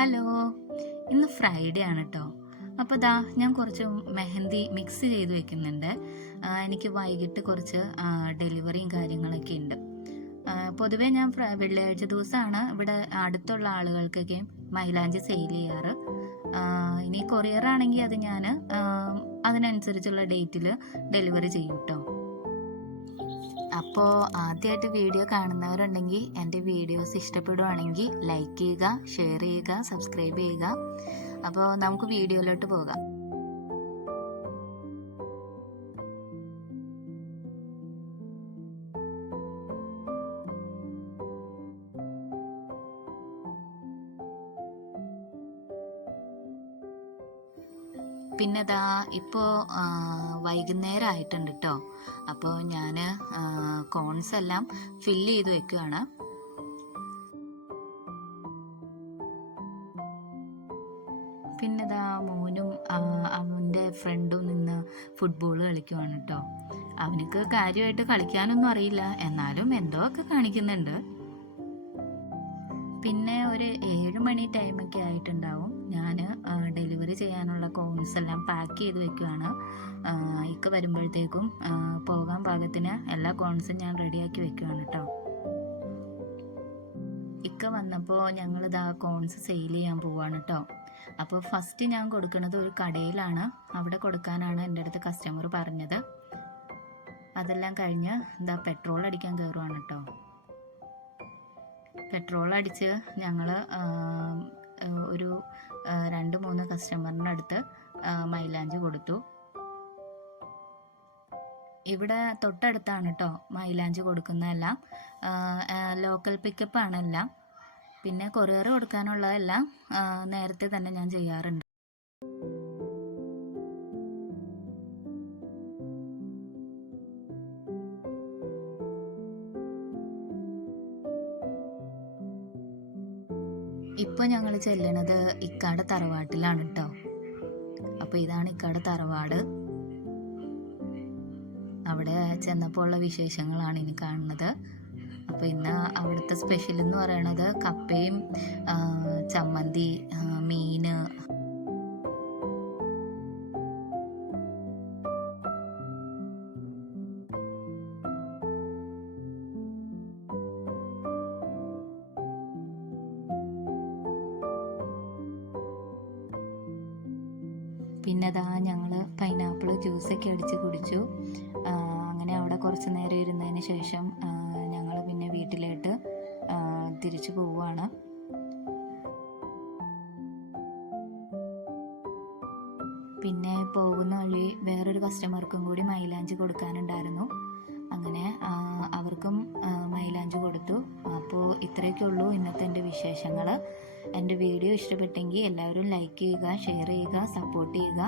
Hello, ഇന്ന് Friday ആണ് കേട്ടോ. അപ്പോൾ ഞാൻ കുറച്ച് മെഹന്തി മിക്സ് ചെയ്ത് വെക്കുന്നുണ്ട്. എനിക്ക് വൈകിട്ട് കുറച്ച് ഡെലിവറിയും കാര്യങ്ങളൊക്കെ ഉണ്ട്. പൊതുവേ ഞാൻ വെള്ളിയാഴ്ച ദിവസമാണ് ഇവിടെ അടുത്തുള്ള ആളുകൾക്കൊക്കെ മൈലാഞ്ചി സെയിൽ ചെയ്യാറ്. ഇനി കൊറിയർ ആണെങ്കിൽ അത് ഞാൻ അതിനനുസരിച്ചുള്ള ഡേറ്റിൽ ഡെലിവറി ചെയ്യും കേട്ടോ. അപ്പോൾ ആദ്യമായിട്ട് വീഡിയോ കാണുന്നവരുണ്ടെങ്കിൽ എൻ്റെ വീഡിയോസ് ഇഷ്ടപ്പെടുവാണെങ്കിൽ ലൈക്ക് ചെയ്യുക, ഷെയർ ചെയ്യുക, സബ്സ്ക്രൈബ് ചെയ്യുക. അപ്പോൾ നമുക്ക് വീഡിയോയിലോട്ട് പോകാം. പിന്നെ ഇപ്പോൾ വൈകുന്നേരം ആയിട്ടുണ്ട് കേട്ടോ. അപ്പോൾ ഞാൻ കോൺസ് എല്ലാം ഫില്ല് ചെയ്ത് വെക്കുകയാണ്. പിന്നെ മോനും അവൻ്റെ ഫ്രണ്ടും നിന്ന് ഫുട്ബോൾ കളിക്കുവാണ് കേട്ടോ. അവനക്ക് കാര്യമായിട്ട് കളിക്കാനൊന്നും അറിയില്ല, എന്നാലും എന്തോ ഒക്കെ കാണിക്കുന്നുണ്ട്. പിന്നെ ഒരു 7 മണി ടൈമൊക്കെ ആയിട്ടുണ്ടാവും. ഞാൻ ഡെലിവറി ചെയ്യാനുള്ള കോൺസ് എല്ലാം പാക്ക് ചെയ്ത് വെക്കുകയാണ്. ഇക്ക വരുമ്പോഴത്തേക്കും പോകാൻ പാകത്തിന് എല്ലാ കോൺസും ഞാൻ റെഡിയാക്കി വെക്കുകയാണ് കേട്ടോ. ഇക്ക വന്നപ്പോൾ ഞങ്ങൾ കോൺസ് സെയിൽ ചെയ്യാൻ പോവാണ് കേട്ടോ. അപ്പോൾ ഫസ്റ്റ് ഞാൻ കൊടുക്കുന്നത് ഒരു കടയിലാണ്. അവിടെ കൊടുക്കാനാണ് എൻ്റെ അടുത്ത് കസ്റ്റമർ പറഞ്ഞത്. അതെല്ലാം കഴിഞ്ഞ് പെട്രോൾ അടിക്കാൻ കയറുവാണ് കേട്ടോ. പെട്രോൾ അടിച്ച് ഞങ്ങൾ ഒരു 2-3 കസ്റ്റമറിൻ്റെ അടുത്ത് മൈലാഞ്ചി കൊടുത്തു. ഇവിടെ തൊട്ടടുത്താണ് കേട്ടോ മൈലാഞ്ചി കൊടുക്കുന്നതെല്ലാം. ലോക്കൽ പിക്കപ്പാണ് എല്ലാം. പിന്നെ കൊറിയർ കൊടുക്കാനുള്ളതെല്ലാം നേരത്തെ തന്നെ ഞാൻ ചെയ്യാറുണ്ട്. ഇപ്പോൾ ഞങ്ങൾ ചെല്ലണത് ഇക്കാടെ തറവാട്ടിലാണ് കേട്ടോ. അപ്പോൾ ഇതാണ് ഇക്കാടെ തറവാട്. അവിടെ ചെന്നപ്പോൾ ഉള്ള വിശേഷങ്ങളാണ് ഇനി കാണുന്നത്. അപ്പോൾ ഇന്ന് അവിടുത്തെ സ്പെഷ്യൽ എന്ന് പറയണത് കപ്പയും ചമ്മന്തി, മീന്. പിന്നെ ഞങ്ങൾ പൈനാപ്പിൾ ജ്യൂസൊക്കെ അടിച്ച് കുടിച്ചു. അങ്ങനെ അവിടെ കുറച്ച് നേരം ഇരുന്നതിന് ശേഷം ഞങ്ങൾ പിന്നെ വീട്ടിലോട്ട് തിരിച്ചു പോവുകയാണ്. പിന്നെ പോകുന്ന വഴി വേറൊരു കസ്റ്റമർക്കും കൂടി മൈലാഞ്ചി കൊടുക്കാനുണ്ടായിരുന്നു. അങ്ങനെ അവർക്കും മൈലാഞ്ചി കൊടുത്തു. അപ്പോൾ ഇത്രയൊക്കെ ഉള്ളൂ ഇന്നത്തെ എൻ്റെ വിശേഷങ്ങൾ. എൻ്റെ വീഡിയോ ഇഷ്ടപ്പെട്ടെങ്കിൽ എല്ലാവരും ലൈക്ക് ചെയ്യുക, ഷെയർ ചെയ്യുക, സപ്പോർട്ട് ചെയ്യുക.